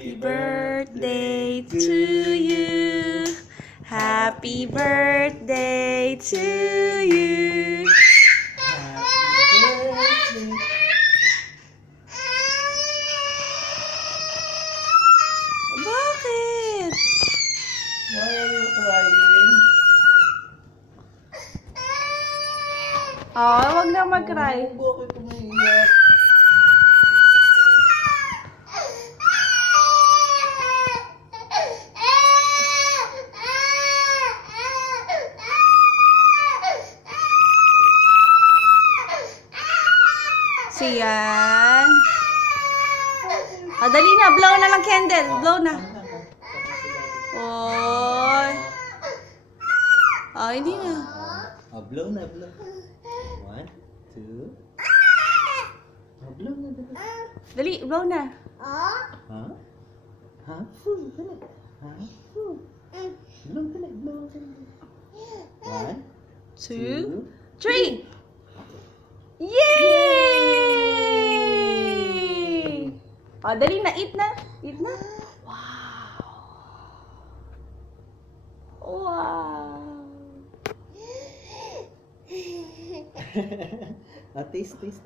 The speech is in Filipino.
Happy birthday to you. Happy birthday to you. Bakit? Why are you crying? Oh, wag na mag-cry. Bakit umiiyak? Siyan. Oh, dali na. Blow na lang candle. Blow na. Oy. Oh, hindi na. Blow na, blow. 1, 2. Blow na, blow. Dali, blow na. Ha? Ha? Full, dali. Ha? Full. Blow, dali, blow. 1, 2, 3. Yay! Oh, dali na. Eat na. Eat na. Wow. Wow. Taste, taste.